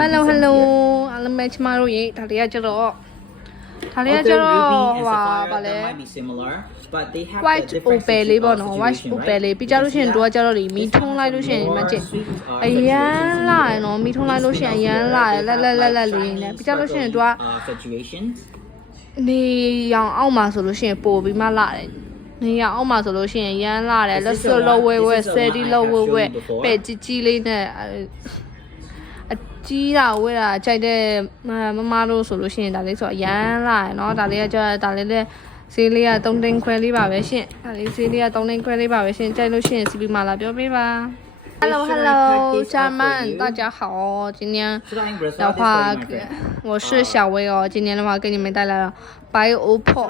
Hello hello အားလုံးပဲချမတို့ရေဒါလေးကကျတော့ဟာဗာလဲ white opal လေးပေါ့နော် white opal လေးပြီးကြလို့ရှိရင်တို့ကကျတော့ဒီမီထုံးလိုက်လို့ရှိရင်မကျအရန်လာရနော်မီထုံးလိုက်လို့ရှိရင်အရန်လာရလက်လေးနဲ့ပြီးကြလို့ရှိရင်တို့ကနေရောင်အောက်မှာဆိုလို့ရှိရင်ပို့ပြီးမှလာတယ်နေရအောင်မှာဆိုလို့ရှိရင်ရမ်းလာတယ်လက်စွပ်လောက်ဝဲဆယ်တီလောက်ဝဲပဲကြီးလေးနဲ့အကြီးတာဝဲတာကြိုက်တဲ့မတို့ဆိုလို့ရှိရင်ဒါလေးဆိုရမ်းလာရယ်เนาะဒါလေးကကျဒါလေးနဲ့ဈေးလေးက3သိန်းခွဲလေးပါပဲရှင်ဒါလေးဈေးလေးက3သိန်းခွဲလေးပါပဲရှင်ကြိုက်လို့ရှိရင်စီပီမာလာပြောပေးပါHello， 家们，大家好！今天的话，我是小薇哦。今天的话，给你们带来了白 OPPO，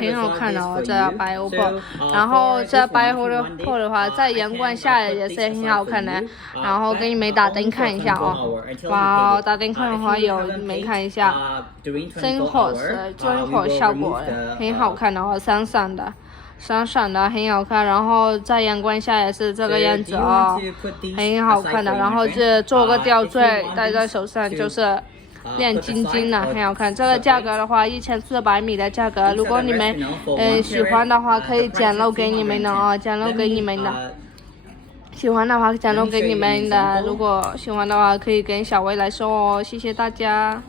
很好看的哦，这白 OPPO。然后这白 OPPO 的话，在阳光下也是很好看的。然后给你们打灯看一下哦。哇，打灯看的话有你们看一下，真火效果的，很好看的哦，闪闪的。闪闪的很好看，然后在阳光下也是这个样子哦，很好看的。然后这做个吊坠戴在手上就是亮晶晶的，很好看。这个价格的话1400米的价格，如果你们喜欢的话可以简陋给你们的哦，简陋给你们的。喜欢的话简陋给你们的，如果喜欢的话可以跟小薇来说哦，谢谢大家。